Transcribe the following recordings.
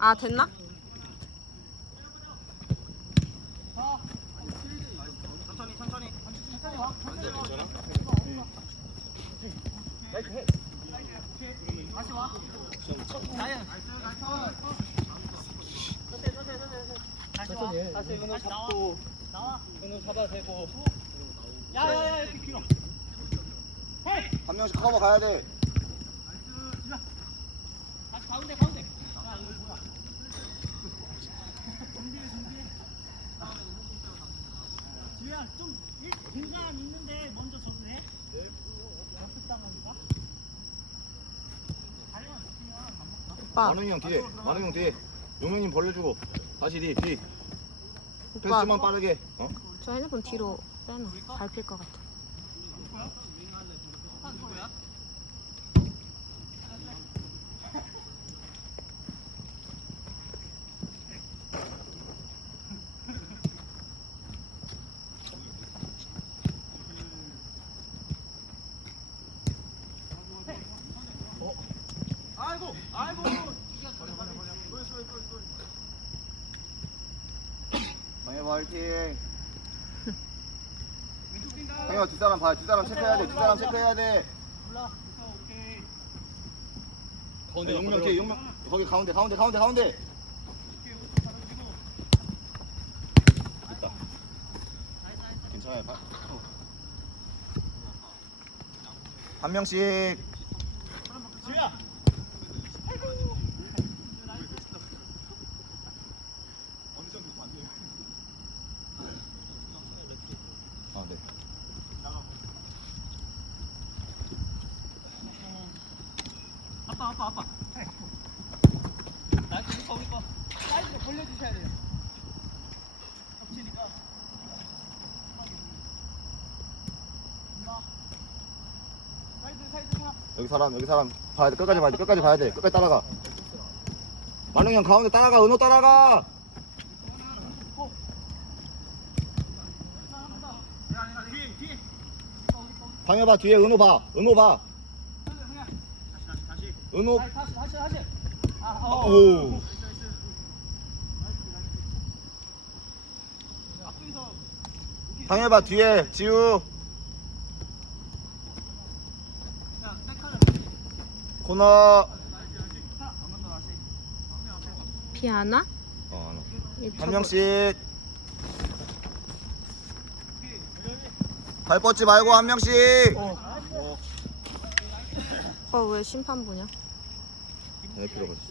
아 됐나? 천천히 천천히 다시 와 나연 다시 와 다시 은호 잡고 나와 은호 잡아도 되고 야야야 이렇게 길어 한 명씩 커버 가야 돼. 다시 가운데 가운데 주야 좀 일- 공간 있는데 먼저 접근해 연습당하니까 오빠 만웅이 형 뒤에. 만웅이 형 뒤에. 용현님 벌려주고. 다시 뒤 뒤. 오빠 패스만 빠르게. 어? 저 핸드폰 뒤로 빼놔 밟힐 것 같아 아이고 아이고 방해봐 화이팅. 형아 뒷사람 봐. 뒷사람 체크해야 돼. 뒷사람 체크해야 돼. 오케이 가운데 용명 뒤에 용명. 거기 가운데 가운데 가운데 가운데. 됐다. 괜찮아요. 봐. 한 명씩. 주야 아 네. 아빠 아빠 아빠 나 우리 거 우리 거 사이즈를 벌려주셔야 돼요 겹치니까 엄마 사이즈 사이즈 사 여기 사람 여기 사람 봐야 돼. 끝까지 봐야 돼. 끝까지 봐야 돼. 끝까지 따라가. 만웅이 형 가운데 따라가. 은호 따라가. 방해봐 뒤에 은호 봐. 은호 봐. 다시 은호. 다시 다시 다시 다시 아, 어. 오. 방해봐 뒤에 지우. 코너. 비 안 와? 어, 안 와. 이쪽으로. 한 명씩. 발 뻗지 말고 한 명씩. 오빠 왜 심판 보냐? 네, 필요가 없어.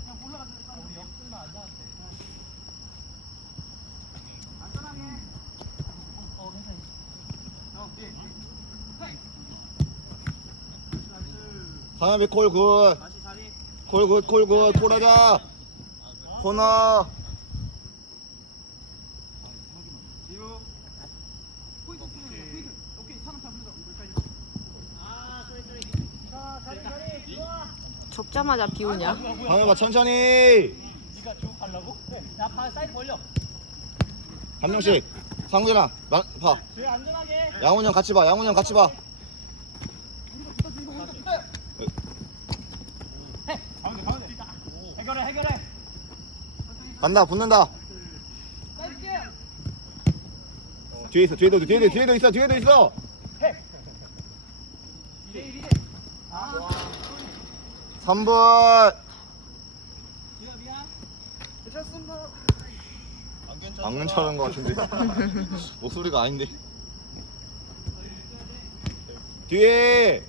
그냥 올라가서 우리 옆들만 앉아도 돼 안전하게 어 괜찮아 어 뒤에 방해비 콜 굿. 다시 자리 콜 굿, 콜 굿. 콜하자. 코너. 접자마자 비 오냐? 방해봐 천천히. 네가 쭉 가려고? 야 바, 사이드 벌려 한 명씩. 상훈이랑 나, 봐. 뒤에 안전하게 양훈이 형 같이 봐. 양훈이 형 같이 봐. 해 가운데 가운데 해결해 해결해 간다. 붙는다. 사이드 뒤에 있어. 뒤에도 뒤에도 뒤에도 있어. 뒤에도 있어. 해 2대 1 2대 아 3분. 지우야 미안 안 괜찮은 것 같은데. 목소리가 아닌데. 뒤에.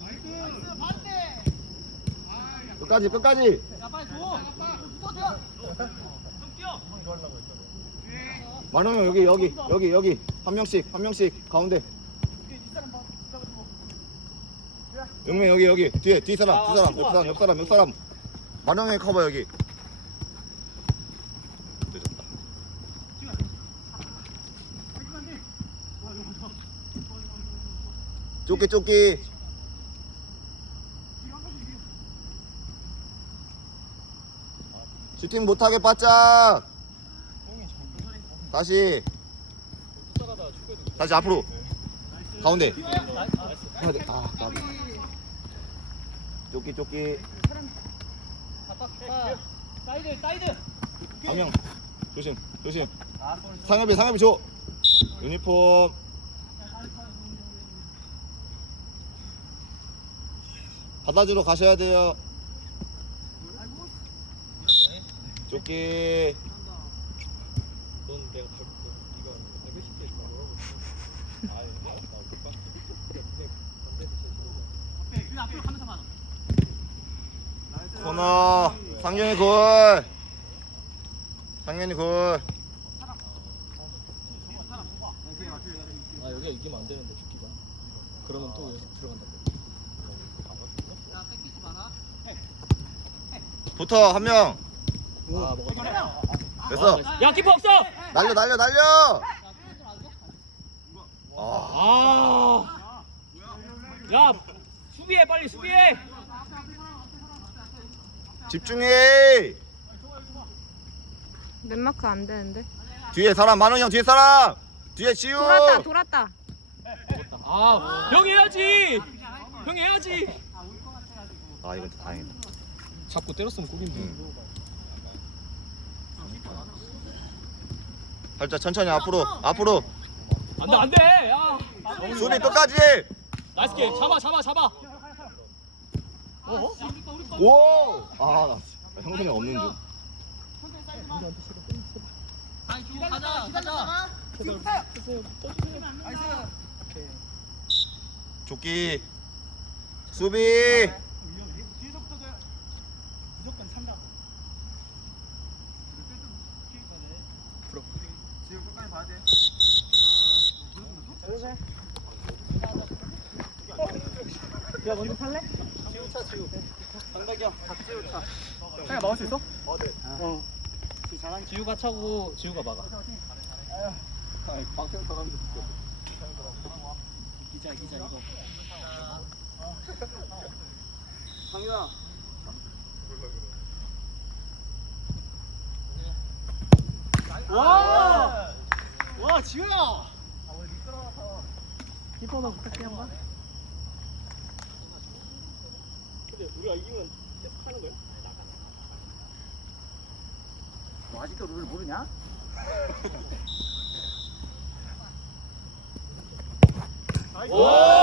나이스 반대 끝까지 끝까지. 야 빨리 줘 붙어줘 좀 뛰어 만호 형 여기 여기 여기 여기 한 명씩 한 명씩 가운데. 영명 여기 여기 뒤에 뒤 사람 뒤 사람 옆 사람 옆 사람 옆 사람. 만호 형의 커버 여기. 늦었다. 쫓기 쫓기. 슈팅 못하게 바짝. 다시. 다시 앞으로. 가운데 돼. 아 까비 쪼끼 쪼끼 사이드 사이드 한명 조심 조심. 상엽이 상엽이 줘 유니폼 받아주러 가셔야 돼요 쪼끼 넌 내가 밟고 이거 내가 쉽게 뭐라고 아니 알았어 오케이 그 앞으로 가면서 봐 코너 상현이 굴 상현이 굴아 여기가 이기면 안 되는데 죽기가. 그러면 또 여기서 들어간다고. 붙어 한명 됐어. 야 키퍼 없어! 날려 날려 날려! 아. 아 야 수비해 빨리 수비해! 집중해! 넷마크 안 되는데. 뒤에 사람 만원 형 뒤에 사람! 뒤에 지우! 돌았다 돌았다. 아 형 해야지! 형 해야지! 아 이건 다행이다. 잡고 때렸으면 골인데. 응. 살짝 천천히 앞으로 앞으로. 안돼 안돼. 야. 수비 끝까지 나이스 게 잡아 잡아 잡아. 오아 형선이 없는 중. 가자 가자 조끼. 수비 그 무조건 찬다 풀어. 지금 끝까지 봐야 돼 야 먼저 탈래? 지우차 지우 장덕이야 박지우차. 형이 먹을 수 있어? 어 네. 어. 지우 잘한 지우가 차고 지우가 막아. 방생 사람이 기자 기자 이거. 상윤아. 와! 와 지우야! 키퍼도 부탁해 한 번. 근데 우리가 이기면 계속 하는 거야? 너 아직도 룰 모르냐? 오